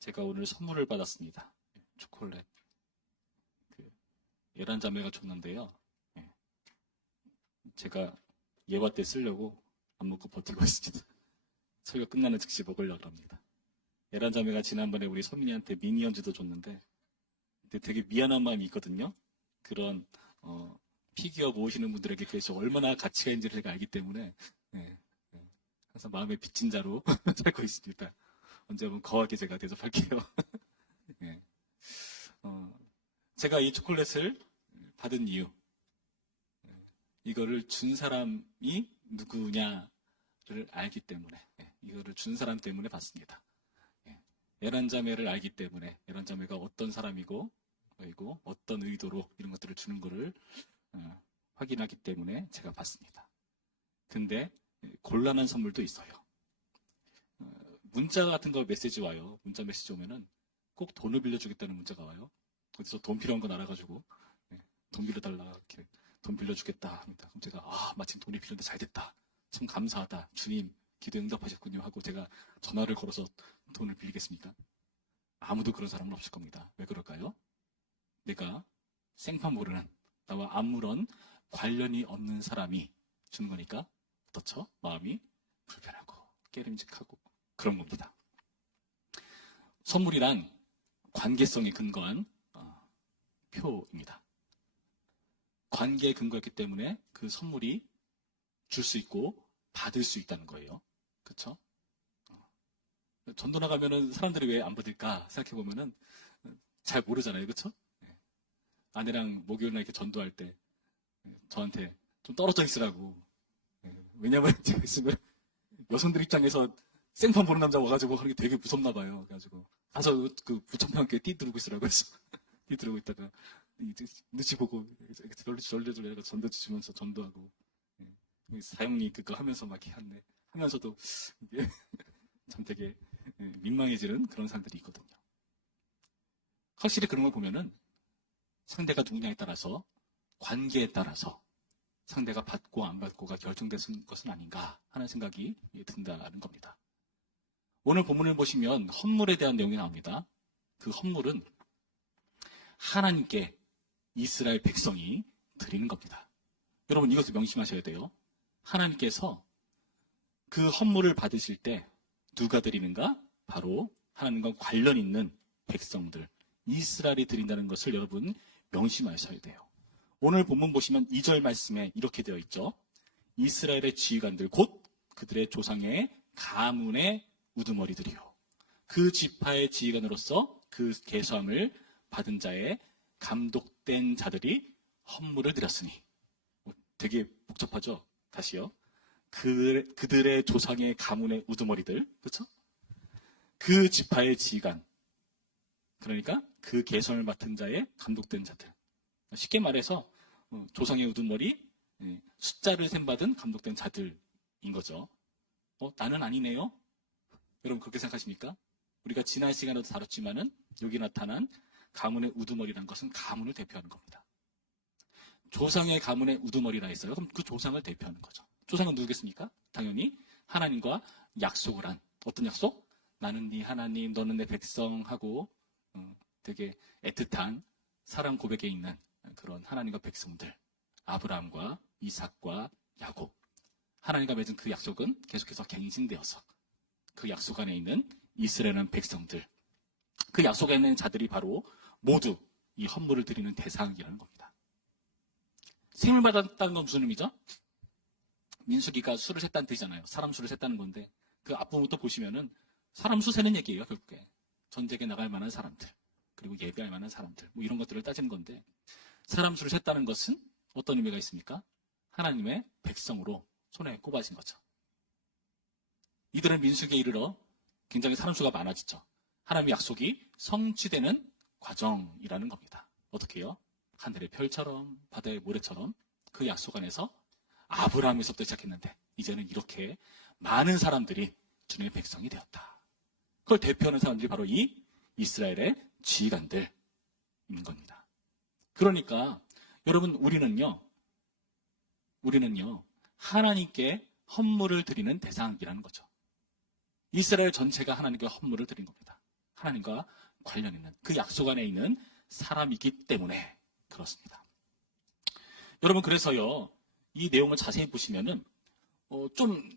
제가 오늘 선물을 받았습니다. 초콜릿. 예란 자매가 줬는데요. 예. 제가 예화 때 쓰려고 안 먹고 버티고 있습니다. 설교 끝나는 즉시 먹으려고 합니다. 예란 자매가 지난번에 우리 소민이한테 미니언즈도 줬는데, 근데 되게 미안한 마음이 있거든요. 그런 피규어 모으시는 분들에게 그것이 얼마나 가치가 있는지를 제가 알기 때문에 예, 예. 항상 마음의 빚진 자로 살고 있습니다. 언제 한번 거하게 제가 대접할게요. 예. 제가 이 초콜릿을 받은 이유, 이거를 준 사람이 누구냐를 알기 때문에, 이거를 준 사람 때문에 받습니다. 예란 자매를 알기 때문에, 예란 자매가 어떤 사람이고, 그리고 어떤 의도로 이런 것들을 주는 것을 확인하기 때문에 제가 받습니다. 근데 곤란한 선물도 있어요. 문자 같은 거 메시지 와요. 문자 메시지 오면은 꼭 돈을 빌려주겠다는 문자가 와요. 어디서 돈 필요한 건 알아가지고 돈 빌려달라 이렇게 돈 빌려주겠다 합니다. 그럼 제가 마침 돈이 필요한데 잘 됐다. 참 감사하다. 주님 기도 응답하셨군요 하고 제가 전화를 걸어서 돈을 빌리겠습니까? 아무도 그런 사람은 없을 겁니다. 왜 그럴까요? 내가 생판 모르는 나와 아무런 관련이 없는 사람이 주는 거니까 어떻죠? 마음이 불편하고 깨름직하고 그런 겁니다. 선물이란 관계성에 근거한 표입니다. 관계에 근거했기 때문에 그 선물이 줄 수 있고 받을 수 있다는 거예요. 그렇죠? 전도 나가면은 사람들이 왜 안 받을까 생각해 보면은 잘 모르잖아요. 그렇죠? 아내랑 목요일날 이렇게 전도할 때 저한테 좀 떨어져 있으라고. 왜냐면 제가 있으면 여성들 입장에서 생판 보는 남자 와가지고 하는 게 되게 무섭나 봐요. 그래가지고 가서 그 부천판 교회 띠두르고 있으라고 해서 띠두르고 있다가 눈치 보고 절레절레 전도 주면서 전도하고 사형리 그거 하면서 막 이렇게 하면서도 이게 참 되게 민망해지는 그런 사람들이 있거든요. 확실히 그런 걸 보면은 상대가 누구냐에 따라서 관계에 따라서 상대가 받고 안 받고가 결정되는 것은 아닌가 하는 생각이 든다는 겁니다. 오늘 본문을 보시면 헌물에 대한 내용이 나옵니다. 그 헌물은 하나님께 이스라엘 백성이 드리는 겁니다. 여러분 이것을 명심하셔야 돼요. 하나님께서 그 헌물을 받으실 때 누가 드리는가? 바로 하나님과 관련 있는 백성들, 이스라엘이 드린다는 것을 여러분 명심하셔야 돼요. 오늘 본문 보시면 2절 말씀에 이렇게 되어 있죠. 이스라엘의 지휘관들 곧 그들의 조상의 가문의 우두머리들이요. 그 지파의 지휘관으로서 그 계수함을 받은 자의 감독된 자들이 헌물을 드렸으니. 되게 복잡하죠? 다시요. 그들의 조상의 가문의 우두머리들, 그렇죠? 그 지파의 지휘관, 그러니까 그 계선을 맡은 자의 감독된 자들. 쉽게 말해서 조상의 우두머리, 숫자를 셈받은 감독된 자들인 거죠. 나는 아니네요. 여러분 그렇게 생각하십니까? 우리가 지난 시간에도 다뤘지만은 여기 나타난 가문의 우두머리라는 것은 가문을 대표하는 겁니다. 조상의 가문의 우두머리라 했어요. 그럼 그 조상을 대표하는 거죠. 조상은 누구겠습니까? 당연히 하나님과 약속을 한 어떤 약속? 나는 네 하나님, 너는 내 백성하고 되게 애틋한 사랑 고백에 있는 그런 하나님과 백성들, 아브라함과 이삭과 야곱. 하나님과 맺은 그 약속은 계속해서 갱신되어서 그 약속 안에 있는 이스라엘은 백성들, 그 약속 안에 있는 자들이 바로 모두 이 헌물을 드리는 대상이라는 겁니다. 셈을 받았다는 건 무슨 의미죠? 민수기가 수를 셌다는 뜻이잖아요. 사람 수를 셌다는 건데 그 앞부분부터 보시면은 사람 수 세는 얘기예요. 결국에 전쟁에 나갈 만한 사람들, 그리고 예배할 만한 사람들, 뭐 이런 것들을 따지는 건데 사람 수를 셌다는 것은 어떤 의미가 있습니까? 하나님의 백성으로 손에 꼽아진 거죠. 이들은 민수기에 이르러 굉장히 사람 수가 많아지죠. 하나님의 약속이 성취되는 과정이라는 겁니다. 어떻게 해요? 하늘의 별처럼 바다의 모래처럼 그 약속 안에서 아브라함에서부터 시작했는데 이제는 이렇게 많은 사람들이 주님의 백성이 되었다. 그걸 대표하는 사람들이 바로 이 이스라엘의 지휘관들인 겁니다. 그러니까 여러분 우리는요 하나님께 헌물을 드리는 대상이라는 거죠. 이스라엘 전체가 하나님께 헌물을 드린 겁니다. 하나님과 관련 있는 그 약속 안에 있는 사람이기 때문에 그렇습니다. 여러분, 그래서요, 이 내용을 자세히 보시면은 좀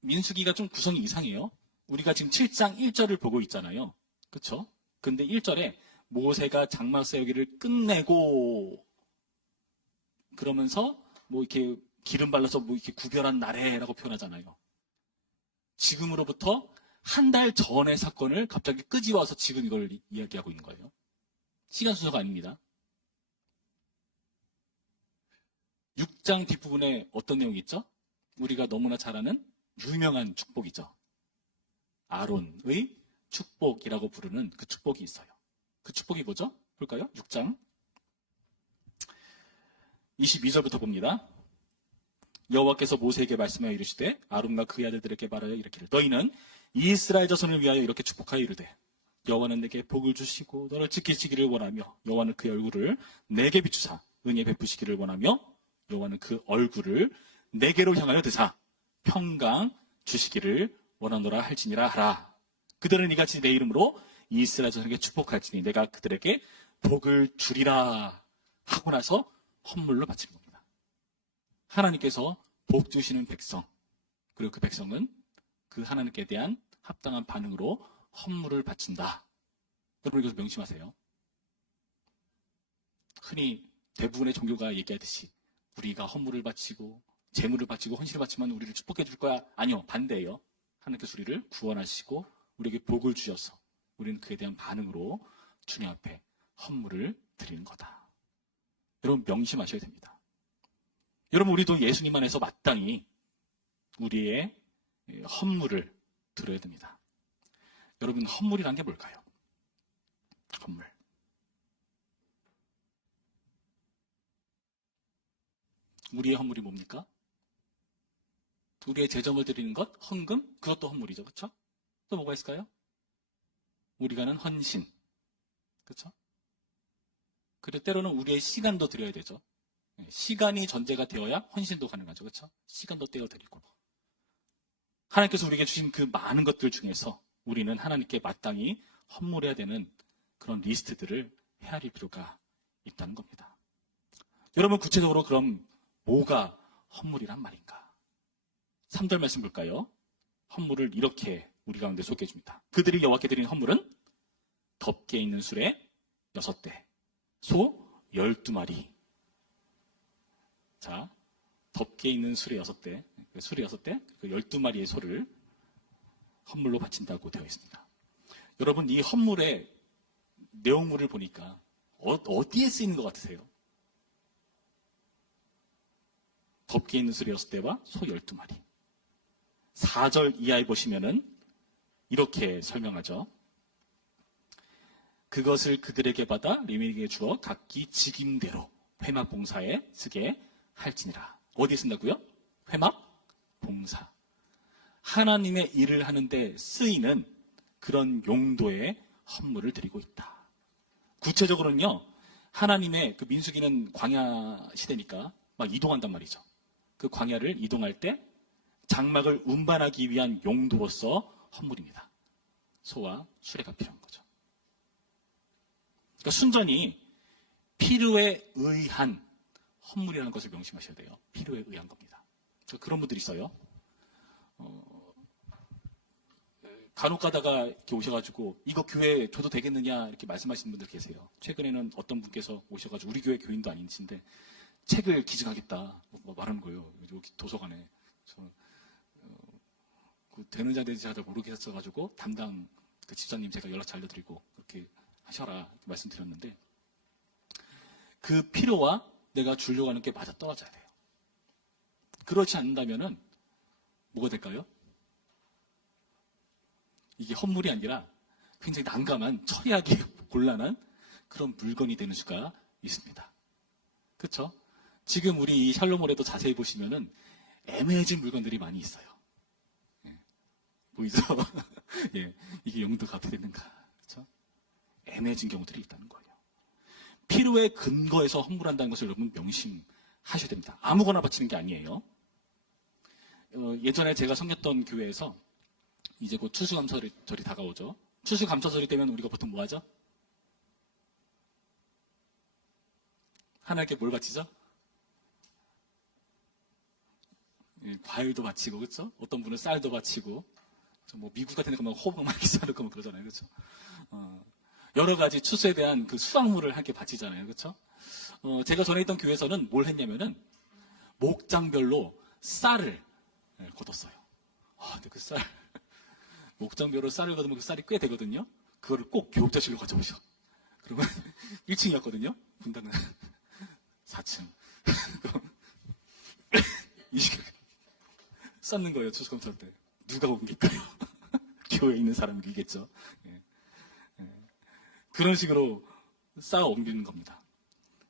민수기가 좀 구성이 이상해요. 우리가 지금 7장 1절을 보고 있잖아요. 그렇죠? 근데 1절에 모세가 장막 세우기를 끝내고 그러면서 뭐 이렇게 기름 발라서 뭐 이렇게 구별한 날에라고 표현하잖아요. 지금으로부터 한 달 전의 사건을 갑자기 끄집어와서 지금 이걸 이야기하고 있는 거예요. 시간 순서가 아닙니다. 6장 뒷부분에 어떤 내용이 있죠? 우리가 너무나 잘 아는 유명한 축복이죠. 아론의 축복이라고 부르는 그 축복이 있어요. 그 축복이 뭐죠? 볼까요? 6장 22절부터 봅니다. 여호와께서 모세에게 말씀하여 이르시되 아론과 그의 아들들에게 말하여 이르기를 너희는 이스라엘 자손을 위하여 이렇게 축복하여 이르되 여호와는 내게 복을 주시고 너를 지키시기를 원하며 여호와는 그의 얼굴을 내게 비추사 은혜 베푸시기를 원하며 여호와는 그 얼굴을 내게로 향하여 드사 평강 주시기를 원하노라 할지니라 하라. 그들은 이같이 내 이름으로 이스라엘 자손에게 축복할지니 내가 그들에게 복을 주리라 하고 나서 헌물로 바치는 겁니다. 하나님께서 복 주시는 백성, 그리고 그 백성은 그 하나님께 대한 합당한 반응으로 헌물을 바친다. 여러분, 이것을 명심하세요. 흔히 대부분의 종교가 얘기하듯이 우리가 헌물을 바치고 제물을 바치고 헌신을 바치면 우리를 축복해 줄 거야. 아니요, 반대예요. 하나님께서 우리를 구원하시고 우리에게 복을 주셔서 우리는 그에 대한 반응으로 주님 앞에 헌물을 드리는 거다. 여러분, 명심하셔야 됩니다. 여러분, 우리도 예수님 안에서 마땅히 우리의 헌물을 드려야 됩니다. 여러분, 헌물이란 게 뭘까요? 헌물. 우리의 헌물이 뭡니까? 우리의 재정을 드리는 것, 헌금, 그것도 헌물이죠. 그렇죠? 또 뭐가 있을까요? 우리가 하는 헌신. 그렇죠? 그리고 때로는 우리의 시간도 드려야 되죠. 시간이 전제가 되어야 헌신도 가능하죠. 그렇죠? 시간도 떼어드리고. 하나님께서 우리에게 주신 그 많은 것들 중에서 우리는 하나님께 마땅히 헌물해야 되는 그런 리스트들을 헤아릴 필요가 있다는 겁니다. 여러분, 구체적으로 그럼 뭐가 헌물이란 말인가? 3절 말씀 볼까요? 헌물을 이렇게 우리 가운데 소개해 줍니다. 그들이 여호와께 드린 헌물은 덮개 있는 수레 6대, 소 12마리. 자, 덮개 있는 수레 6대, 수레 6대, 그 12마리의 소를 헌물로 바친다고 되어 있습니다. 여러분, 이 헌물의 내용물을 보니까 어디에 쓰이는 것 같으세요? 덮개 있는 수레 6대와 소 12마리. 4절 이하에 보시면은 이렇게 설명하죠. 그것을 그들에게 받아 레위인에게 주어 각기 직임대로 회막 봉사에 쓰게 할지니라. 어디에 쓴다고요? 회막 봉사. 하나님의 일을 하는데 쓰이는 그런 용도의 헌물을 드리고 있다. 구체적으로는요, 하나님의 그 민수기는 광야 시대니까 막 이동한단 말이죠. 그 광야를 이동할 때 장막을 운반하기 위한 용도로서 헌물입니다. 소와 수레가 필요한 거죠. 그러니까 순전히 필요에 의한 헌물이라는 것을 명심하셔야 돼요. 필요에 의한 겁니다. 그런 분들이 있어요. 간혹 가다가 이렇게 오셔가지고 이거 교회 줘도 되겠느냐 이렇게 말씀하시는 분들 계세요. 최근에는 어떤 분께서 오셔가지고 우리 교회 교인도 아닌데 책을 기증하겠다 뭐 말하는 거예요. 여기 도서관에. 그래서 되는 자 되지 잘 모르겠어가지고 담당 그 집사님 제가 연락 잘 알려드리고 그렇게 하셔라 이렇게 말씀드렸는데 그 필요와 내가 주려고 하는 게 맞아 떨어져야 돼요. 그렇지 않는다면은 뭐가 될까요? 이게 헌물이 아니라 굉장히 난감한 처리하기 곤란한 그런 물건이 되는 수가 있습니다. 그렇죠? 지금 우리 이 샬롬홀에도 자세히 보시면은 애매해진 물건들이 많이 있어요. 예. 보이죠? 예. 이게 용도가 어떻게 되는가? 그렇죠? 애매해진 경우들이 있다는 거예요. 필요의 근거에서 헌물한다는 것을 여러분 명심하셔야 됩니다. 아무거나 바치는 게 아니에요. 예전에 제가 섬겼던 교회에서 이제 곧 추수감사절이 다가오죠. 추수감사절이 되면 우리가 보통 뭐 하죠? 하나님께 뭘 바치죠? 예, 과일도 바치고, 그렇죠? 어떤 분은 쌀도 바치고, 뭐 미국 같은 데 가면 호박 막 이렇게 쌀고 그러잖아요, 그렇죠? 여러 가지 추수에 대한 그 수확물을 함께 바치잖아요, 그렇죠? 제가 전에 있던 교회에서는 뭘 했냐면은 목장별로 쌀을 거뒀어요. 근데 그 쌀, 목장별로 쌀을 거두면 그 쌀이 꽤 되거든요. 그거를 꼭 교육자실로 가져오셔. 그러면 1층이었거든요. 분당은 4층. 이 시간 쌓는 거예요, 추수감사 때. 누가 옮길까요? 교회에 있는 사람이 이겠죠. 그런 식으로 쌓아 옮기는 겁니다.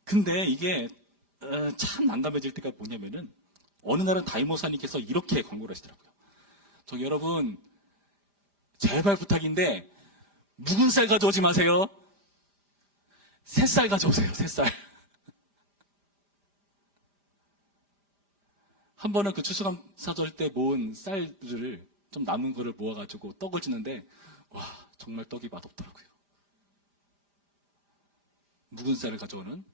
근데 이게 참 난감해질 때가 뭐냐면은 어느 날은 다이모사님께서 이렇게 광고를 하시더라고요. 여러분 제발 부탁인데 묵은 쌀 가져오지 마세요. 새쌀 가져오세요. 새쌀. 한 번은 그 추수감사절 때 모은 쌀들을 좀 남은 거를 모아가지고 떡을 짓는데 와 정말 떡이 맛없더라고요. 묵은 쌀을 가져오는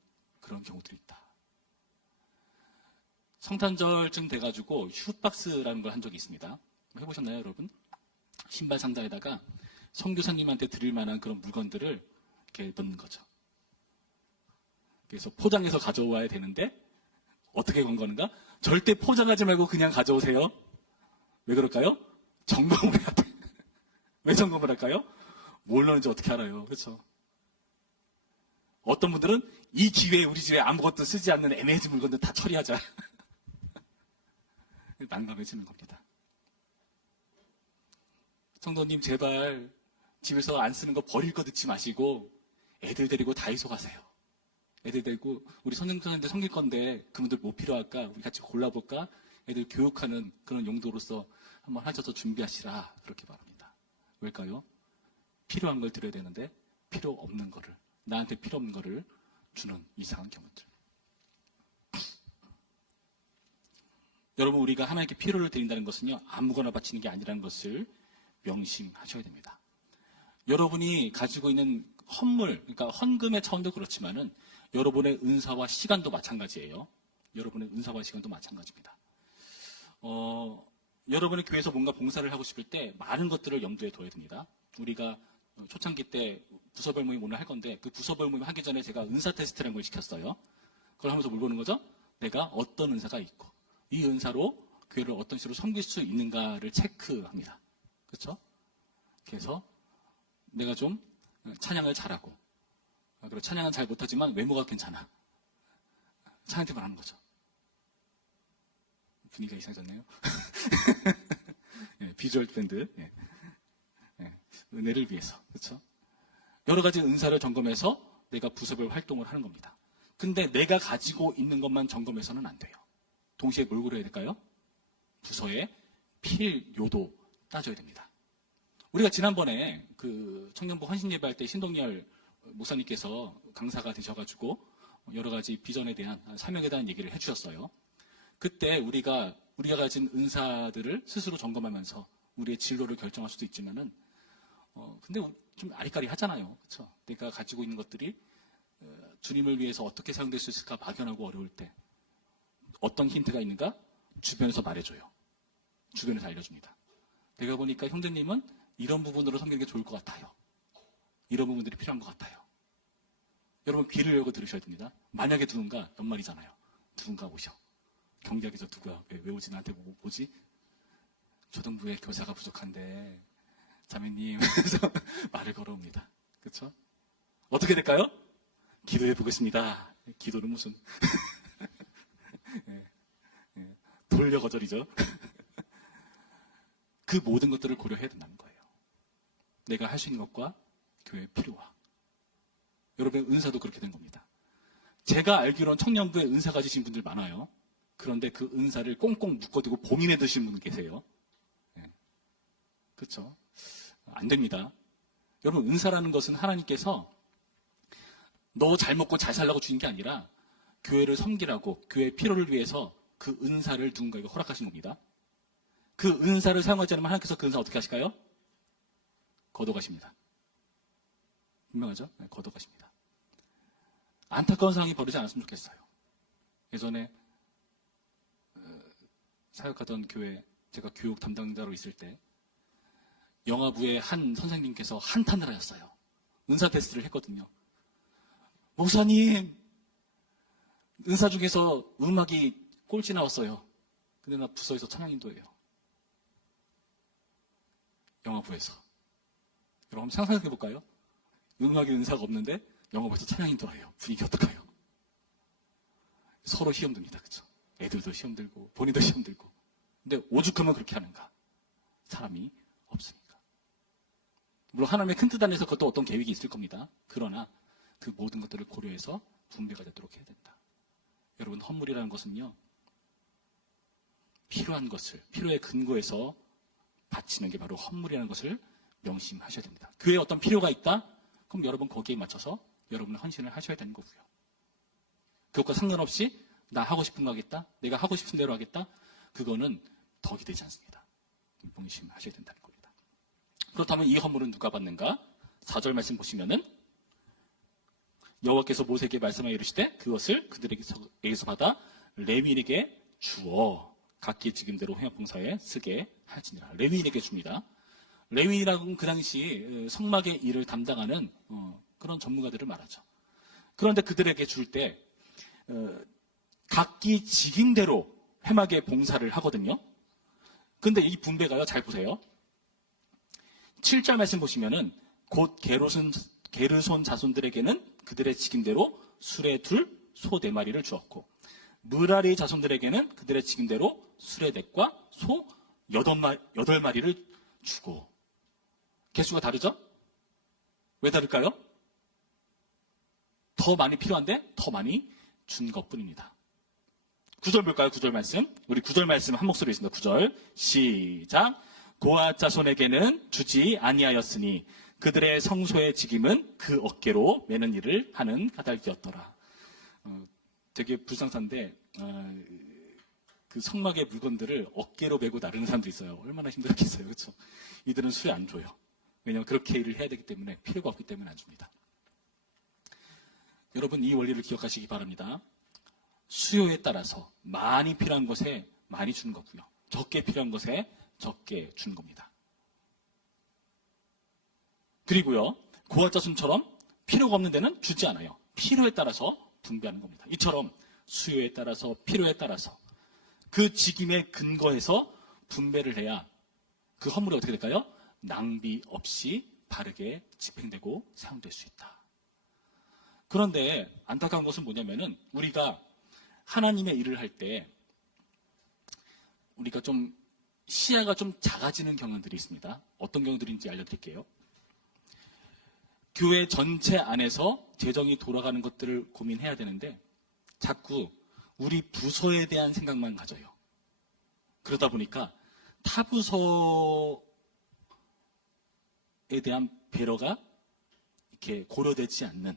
그런 경우들이 있다. 성탄절쯤 돼가지고 휴박스라는 걸 한 적이 있습니다. 해보셨나요, 여러분? 신발 상자에다가 선교사님한테 드릴 만한 그런 물건들을 이렇게 넣는 거죠. 그래서 포장해서 가져와야 되는데 어떻게 권고하는가? 절대 포장하지 말고 그냥 가져오세요. 왜 그럴까요? 점검을 해야 돼. 왜 점검을 할까요? 뭘 넣는지 어떻게 알아요? 그렇죠? 어떤 분들은 이 기회에 우리 집에 아무것도 쓰지 않는 애매해진 물건들 다 처리하자. 난감해지는 겁니다. 성도님 제발 집에서 안 쓰는 거 버릴 거 듣지 마시고 애들 데리고 다이소 가세요. 애들 데리고 우리 선생님한테 섬길 건데 그분들 뭐 필요할까? 우리 같이 골라볼까? 애들 교육하는 그런 용도로서 한번 하셔서 준비하시라 그렇게 말합니다. 왜일까요? 필요한 걸 드려야 되는데 필요 없는 거를 나한테 필요 없는 거를 주는 이상한 경우들. 여러분 우리가 하나님께 필요를 드린다는 것은요 아무거나 바치는 게 아니라는 것을 명심하셔야 됩니다. 여러분이 가지고 있는 헌물, 그러니까 헌금의 차원도 그렇지만은 여러분의 은사와 시간도 마찬가지예요. 여러분의 은사와 시간도 마찬가지입니다. 여러분의 교회에서 뭔가 봉사를 하고 싶을 때 많은 것들을 염두에 둬야 됩니다. 우리가 초창기 때 부서별 모임 오늘 할 건데 그 부서별 모임 하기 전에 제가 은사 테스트라는 걸 시켰어요. 그걸 하면서 뭘 보는 거죠? 내가 어떤 은사가 있고 이 은사로 교회를 어떤 식으로 섬길 수 있는가를 체크합니다. 그렇죠? 그래서 내가 좀 찬양을 잘하고 그리고 찬양은 잘 못하지만 외모가 괜찮아. 찬양팀을 하는 거죠. 분위기가 이상해졌네요. 예, 비주얼 밴드. 예. 예, 은혜를 위해서. 그렇죠? 여러 가지 은사를 점검해서 내가 부서별 활동을 하는 겁니다. 근데 내가 가지고 있는 것만 점검해서는 안 돼요. 동시에 뭘 고려해야 될까요? 부서의 필요도 따져야 됩니다. 우리가 지난번에 그 청년부 헌신예배할 때 신동열 목사님께서 강사가 되셔가지고 여러 가지 비전에 대한 사명에 대한 얘기를 해주셨어요. 그때 우리가 가진 은사들을 스스로 점검하면서 우리의 진로를 결정할 수도 있지만은 근데 좀 아리까리하잖아요, 그렇죠? 내가 가지고 있는 것들이 주님을 위해서 어떻게 사용될 수 있을까 막연하고 어려울 때 어떤 힌트가 있는가? 주변에서 말해줘요. 주변에서 알려줍니다. 내가 보니까 형제님은 이런 부분으로 섬기는 게 좋을 것 같아요. 이런 부분들이 필요한 것 같아요. 여러분 귀를 열고 들으셔야 됩니다. 만약에 누군가 연말이잖아요. 누군가 오셔. 경기하기서 누구야? 왜 오지? 나한테 뭐지? 초등부에 교사가 부족한데 자매님 그래서 말을 걸어옵니다. 그렇죠? 어떻게 될까요? 기도해 보겠습니다. 기도는 무슨 돌려 거절이죠. 그 모든 것들을 고려해야 된다는 거예요. 내가 할 수 있는 것과 교회의 필요와. 여러분의 은사도 그렇게 된 겁니다. 제가 알기로는 청년부에 은사 가지신 분들 많아요. 그런데 그 은사를 꽁꽁 묶어두고 봉인해 두신 분 계세요. 네. 그렇죠? 안 됩니다. 여러분 은사라는 것은 하나님께서 너 잘 먹고 잘 살라고 주는 게 아니라 교회를 섬기라고 교회의 필요를 위해서 그 은사를 누군가에게 허락하신 겁니다. 그 은사를 사용하지 않으면 하나님께서 그 은사 어떻게 하실까요? 거둬가십니다. 분명하죠? 네, 걷어가십니다. 안타까운 상황이 벌어지지 않았으면 좋겠어요. 예전에 사역하던 교회, 제가 교육 담당자로 있을 때 영화부의 한 선생님께서 한탄을 하셨어요. 은사 테스트를 했거든요. 목사님, 은사 중에서 음악이 꼴찌 나왔어요. 근데 나 부서에서 찬양인도예요. 영화부에서. 여러분 한번 상상해 볼까요? 음악에 은사가 없는데 영화부에서 찬양인도예요. 분위기 어떡해요? 서로 시험 듭니다. 그쵸? 애들도 시험 들고 본인도 시험 들고. 근데 오죽하면 그렇게 하는가? 사람이 없으니까. 물론 하나님의 큰 뜻 안에서 그것도 어떤 계획이 있을 겁니다. 그러나 그 모든 것들을 고려해서 분배가 되도록 해야 된다. 여러분, 헌물이라는 것은요, 필요한 것을, 필요의 근거에서 바치는 게 바로 헌물이라는 것을 명심하셔야 됩니다. 교회에 어떤 필요가 있다? 그럼 여러분 거기에 맞춰서 여러분의 헌신을 하셔야 되는 거고요. 그것과 상관없이 나 하고 싶은 거 하겠다? 내가 하고 싶은 대로 하겠다? 그거는 덕이 되지 않습니다. 명심하셔야 된다는 겁니다. 그렇다면 이 헌물은 누가 받는가? 4절 말씀 보시면은 여호와께서 모세에게 말씀하여 이르시되 그것을 그들에게서 받아 레위인에게 주어 각기 직임대로 회막봉사에 쓰게 할지니라. 레위인에게 줍니다. 레위인이라고는 그 당시 성막의 일을 담당하는 그런 전문가들을 말하죠. 그런데 그들에게 줄 때 각기 직임대로 회막의 봉사를 하거든요. 근데 이 분배가요, 잘 보세요. 7절 말씀 보시면은 곧 게르손 자손들에게는 그들의 직임대로 수레 2, 소 4마리를 주었고 므라리 자손들에게는 그들의 직임대로 수레 4과 소 8마리를 주고. 개수가 다르죠? 왜 다를까요? 더 많이 필요한데 더 많이 준 것뿐입니다. 9절 볼까요? 9절 말씀. 우리 9절 말씀 한 목소리 있습니다. 9절 시작. 고앗 자손에게는 주지 아니하였으니 그들의 성소의 직임은 그 어깨로 매는 일을 하는 까닭이었더라. 되게 불상사인데 그 성막의 물건들을 어깨로 메고 나르는 사람도 있어요. 얼마나 힘들었겠어요. 그렇죠? 이들은 수레 안 줘요. 왜냐하면 그렇게 일을 해야 되기 때문에, 필요가 없기 때문에 안 줍니다. 여러분, 이 원리를 기억하시기 바랍니다. 수요에 따라서 많이 필요한 것에 많이 주는 거고요. 적게 필요한 것에 적게 주는 겁니다. 그리고요, 고앗 자손처럼 필요가 없는 데는 주지 않아요. 필요에 따라서 분배하는 겁니다. 이처럼 수요에 따라서, 필요에 따라서 그 직임에 근거해서 분배를 해야 그 헌물이 어떻게 될까요? 낭비 없이 바르게 집행되고 사용될 수 있다. 그런데 안타까운 것은 뭐냐면은 우리가 하나님의 일을 할 때 우리가 좀 시야가 좀 작아지는 경향들이 있습니다. 어떤 경우들인지 알려드릴게요. 교회 전체 안에서 재정이 돌아가는 것들을 고민해야 되는데 자꾸 우리 부서에 대한 생각만 가져요. 그러다 보니까 타 부서에 대한 배려가 이렇게 고려되지 않는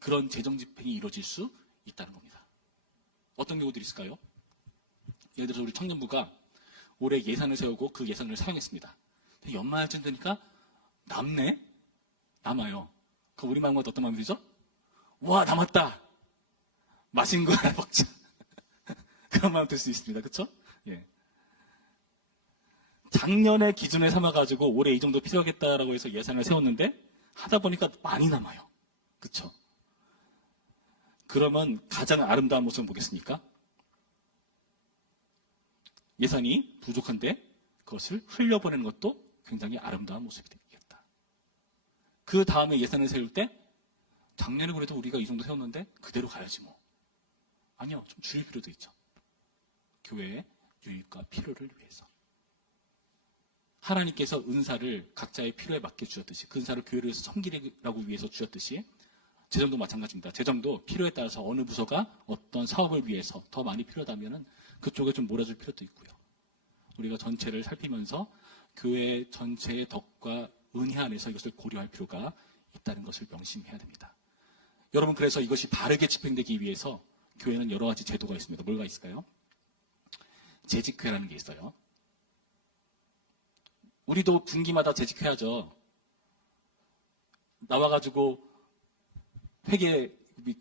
그런 재정 집행이 이루어질 수 있다는 겁니다. 어떤 경우들이 있을까요? 예를 들어서 우리 청년부가 올해 예산을 세우고 그 예산을 사용했습니다. 연말쯤 되니까 남아요. 그 우리 마음과 어떤 마음이 들죠? 와, 남았다. 맛있는 거 하나 먹자. 그런 마음 들 수 있습니다. 그렇죠? 예. 작년의 기준을 삼아가지고 올해 이 정도 필요하겠다라고 해서 예산을 세웠는데 하다 보니까 많이 남아요. 그렇죠? 그러면 가장 아름다운 모습은 뭐겠습니까? 예산이 부족한데 그것을 흘려보내는 것도 굉장히 아름다운 모습이 되겠다. 그 다음에 예산을 세울 때 작년에 그래도 우리가 이 정도 세웠는데 그대로 가야지 뭐. 아니요. 좀 줄일 필요도 있죠. 교회의 유익과 필요를 위해서. 하나님께서 은사를 각자의 필요에 맞게 주셨듯이 그 은사를 교회를 위해서 섬기라고 위해서 주셨듯이 재정도 마찬가지입니다. 재정도 필요에 따라서 어느 부서가 어떤 사업을 위해서 더 많이 필요하다면 그쪽에 좀 몰아줄 필요도 있고요. 우리가 전체를 살피면서 교회 전체의 덕과 은혜 안에서 이것을 고려할 필요가 있다는 것을 명심해야 됩니다. 여러분, 그래서 이것이 바르게 집행되기 위해서 교회는 여러 가지 제도가 있습니다. 뭐가 있을까요? 재직회라는 게 있어요. 우리도 분기마다 재직해야죠. 나와가지고 회계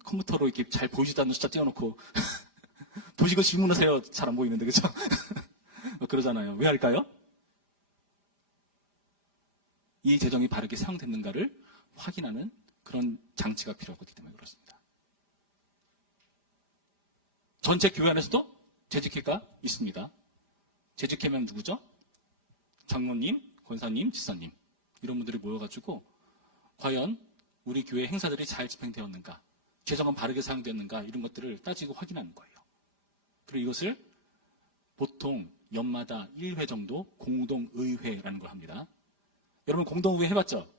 컴퓨터로 이렇게 잘 보이지도 않는 숫자 띄워놓고 보시고 질문하세요. 잘 안 보이는데, 그죠? 그러잖아요. 왜 할까요? 이 재정이 바르게 사용됐는가를 확인하는 그런 장치가 필요하기 때문에 그렇습니다. 전체 교회 안에서도 재직회가 있습니다. 재직회면 누구죠? 장로님, 권사님, 집사님 이런 분들이 모여가지고 과연 우리 교회 행사들이 잘 집행되었는가, 재정은 바르게 사용되었는가 이런 것들을 따지고 확인하는 거예요. 그리고 이것을 보통 연마다 1회 정도 공동의회라는 걸 합니다. 여러분 공동의회 해봤죠?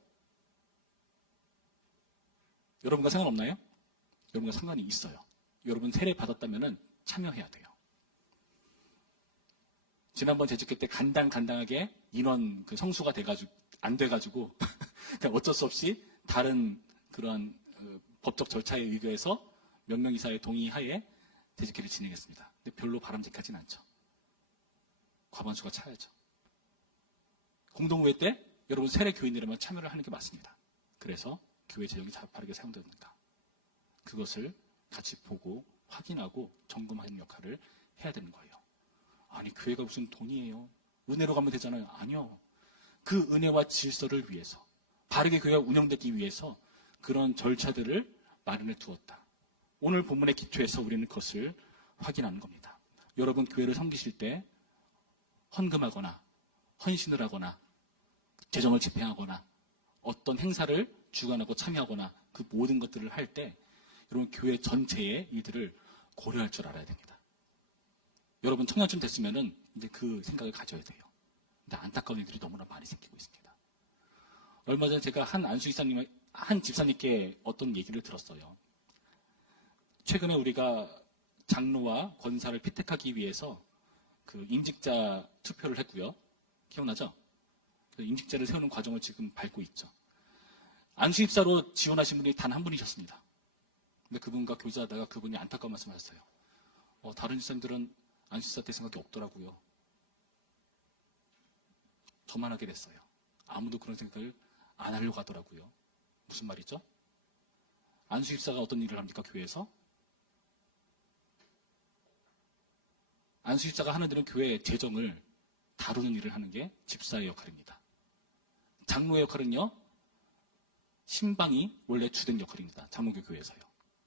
여러분과 상관없나요? 여러분과 상관이 있어요. 여러분 세례 받았다면 참여해야 돼요. 지난번 재직회 때 간당간당하게 인원 성수가 안 돼가지고 어쩔 수 없이 다른 그러한 법적 절차에 의거해서 몇 명 이사의 동의하에 재직회를 진행했습니다. 근데 별로 바람직하진 않죠. 과반수가 차야죠. 공동의회 때 여러분 세례 교인이라면 참여를 하는 게 맞습니다. 그래서 교회 재정이 바르게 사용되는가 그것을 같이 보고 확인하고 점검하는 역할을 해야 되는 거예요. 아니 교회가 무슨 돈이에요? 은혜로 가면 되잖아요. 아니요. 그 은혜와 질서를 위해서 바르게 교회가 운영되기 위해서 그런 절차들을 마련해 두었다. 오늘 본문의 기초에서 우리는 그것을 확인하는 겁니다. 여러분 교회를 섬기실 때 헌금하거나 헌신을 하거나 재정을 집행하거나 어떤 행사를 주관하고 참여하거나 그 모든 것들을 할 때 여러분 교회 전체의 일들을 고려할 줄 알아야 됩니다. 여러분 청년쯤 됐으면은 이제 그 생각을 가져야 돼요. 근데 안타까운 일들이 너무나 많이 생기고 있습니다. 얼마 전에 제가 한 집사님께 어떤 얘기를 들었어요. 최근에 우리가 장로와 권사를 피택하기 위해서 그 임직자 투표를 했고요. 기억나죠? 그 임직자를 세우는 과정을 지금 밟고 있죠. 안수입사로 지원하신 분이 단 한 분이셨습니다. 근데 그분과 교제하다가 그분이 안타까운 말씀을 하셨어요. 다른 집사님들은 안수입사 때 생각이 없더라고요. 저만 하게 됐어요. 아무도 그런 생각을 안 하려고 하더라고요. 무슨 말이죠? 안수입사가 어떤 일을 합니까? 교회에서? 안수입사가 하는 일은 교회의 재정을 다루는 일을 하는 게 집사의 역할입니다. 장로의 역할은요, 신방이 원래 주된 역할입니다. 장로교 교회에서요.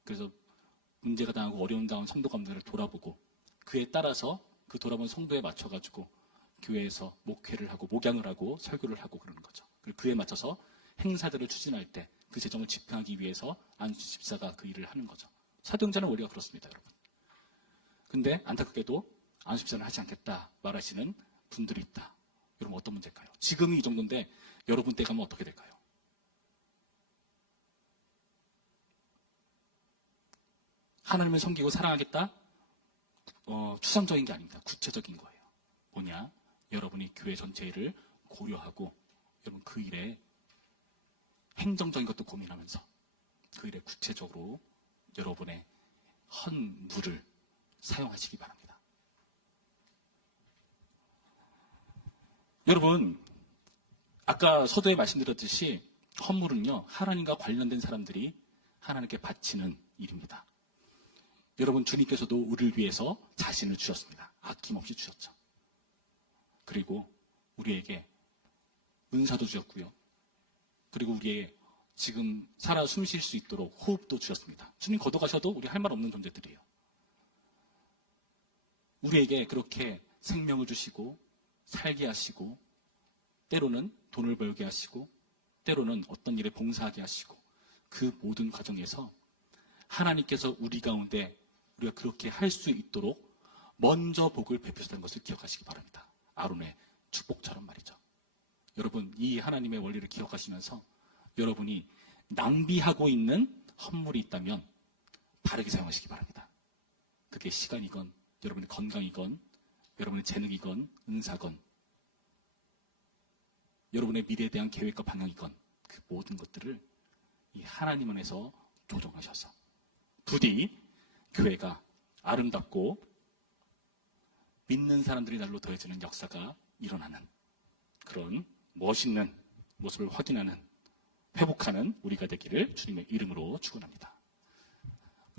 그래서 문제가 당하고 어려운 다운 성도감들을 돌아보고 그에 따라서 그 돌아본 성도에 맞춰가지고 교회에서 목회를 하고 목양을 하고 설교를 하고 그러는 거죠. 그리고 그에 맞춰서 행사들을 추진할 때 그 재정을 집행하기 위해서 안수집사가 그 일을 하는 거죠. 사도행전의 원리가 그렇습니다, 여러분. 근데 안타깝게도 안수집사는 하지 않겠다 말하시는 분들이 있다. 여러분 어떤 문제일까요? 지금이 이 정도인데 여러분 때 가면 어떻게 될까요? 하나님을 섬기고 사랑하겠다? 추상적인 게 아닙니다. 구체적인 거예요. 뭐냐? 여러분이 교회 전체를 고려하고 여러분 그 일에 행정적인 것도 고민하면서 그 일에 구체적으로 여러분의 헌물을 사용하시기 바랍니다. 여러분 아까 서두에 말씀드렸듯이 헌물은요 하나님과 관련된 사람들이 하나님께 바치는 일입니다. 여러분 주님께서도 우리를 위해서 자신을 주셨습니다. 아낌없이 주셨죠. 그리고 우리에게 은사도 주셨고요. 그리고 우리의 지금 살아 숨 쉴 수 있도록 호흡도 주셨습니다. 주님 거둬가셔도 우리 할 말 없는 존재들이에요. 우리에게 그렇게 생명을 주시고 살게 하시고 때로는 돈을 벌게 하시고 때로는 어떤 일에 봉사하게 하시고 그 모든 과정에서 하나님께서 우리 가운데 우리가 그렇게 할 수 있도록 먼저 복을 베푸셨다는 것을 기억하시기 바랍니다. 아론의 축복처럼 말이죠. 여러분 이 하나님의 원리를 기억하시면서 여러분이 낭비하고 있는 헌물이 있다면 바르게 사용하시기 바랍니다. 그게 시간이건 여러분의 건강이건 여러분의 재능이건 은사건 여러분의 미래에 대한 계획과 방향이건 그 모든 것들을 이 하나님 안에서 조정하셔서 부디 교회가 아름답고 믿는 사람들이 날로 더해지는 역사가 일어나는 그런 멋있는 모습을 확인하는 회복하는 우리가 되기를 주님의 이름으로 축원합니다.